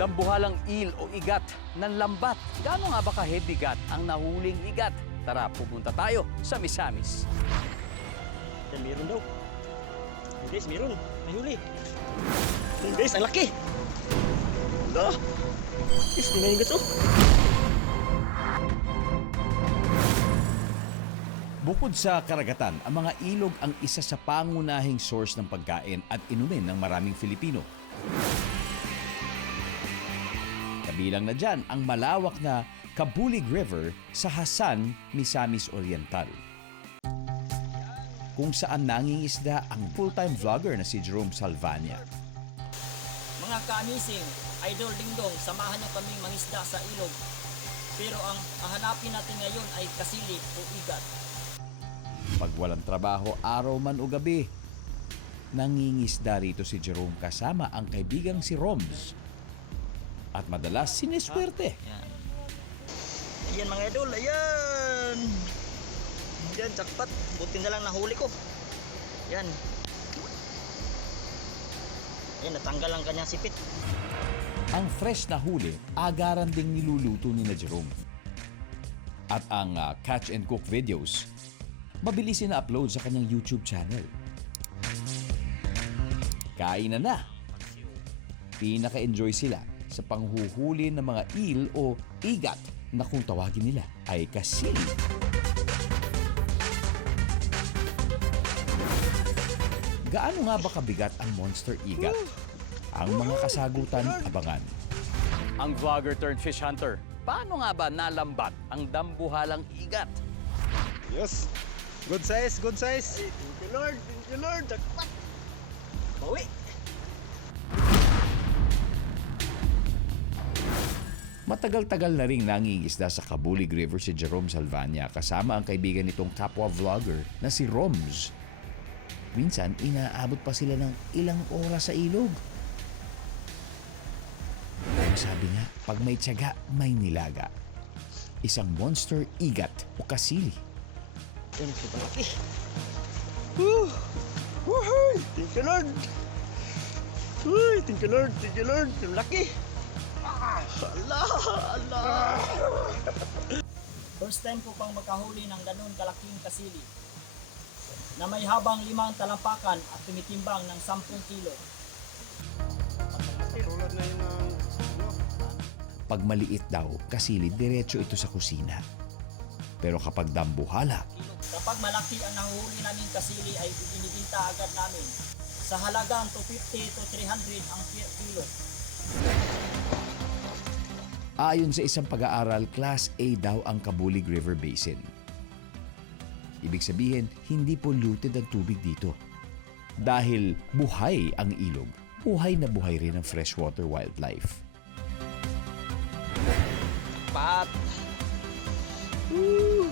Dambuhalang eel o igat ng lambat. Gaano nga ba ka-hebigat ang nahuling igat? Tara, pupunta tayo sa Misamis. Yan, meron daw. Guys, meron. May huli. Yan guys, ang laki. Hala. Guys, tingnan yung guys, oh. Bukod sa karagatan, ang mga ilog ang isa sa pangunahing source ng pagkain at inumin ng maraming Filipino. Kabilang na dyan ang malawak na Kabulig River sa Hasan, Misamis Oriental, kung saan nangingisda ang full-time vlogger na si Jerome Salvania. Mga ka-amazing, Idol Dingdong, samahan niyo kami mangisda sa ilog. Pero ang hahanapin natin ngayon ay kasili o igat. Pag walang trabaho, araw man o gabi, nangingisda rito si Jerome kasama ang kaibigang si Roms. At madalas siniswerte. Yan. Ayan mga idol, ayan. Yan, jackpot. Buti na lang nahuli ko. Yan. Ayan, natanggal ang kanyang sipit. Ang fresh na huli, agaran ding niluluto ni na Jerome. At ang catch and cook videos, mabilis na-upload sa kanyang YouTube channel. Kain na! Pinaka-enjoy sila sa panghuhuli ng mga eel o igat na kung tawagin nila ay kasili. Gaano nga ba kabigat ang monster igat? Ang mga kasagutan, abangan. Ang vlogger turned fish hunter. Paano nga ba nalambat ang dambuhalang igat? Yes. Good size, good size. Thank you Lord, jackpot. Bawi. Matagal-tagal na ring nangingisda sa Kabulig River si Jerome Salvania kasama ang kaibigan nitong kapwa vlogger na si Roms. Minsan, inaabot pa sila ng ilang oras sa ilog. Ang sabi nga, pag may tiyaga, may nilaga. Isang monster igat o kasili. Yan, super laki. Woohoo! Thank you Lord. Uy, thank you Lord, yung laki. Allah! First time ko pang makahuli ng ganun kalaking kasili na may habang 5 talampakan at tumitimbang ng 10 kilo. Pag maliit daw, kasili, diretso ito sa kusina. Pero kapag dambuhala, Kapag malaki ang nahuhuli namin kasili ay binibinta agad namin sa halagang 250 to 300 ang kilo. ayon sa isang pag-aaral, Class A daw ang Kabulig River Basin. Ibig sabihin, hindi polluted ang tubig dito. Dahil buhay ang ilog, buhay na buhay rin ang freshwater wildlife. Pat! Woo!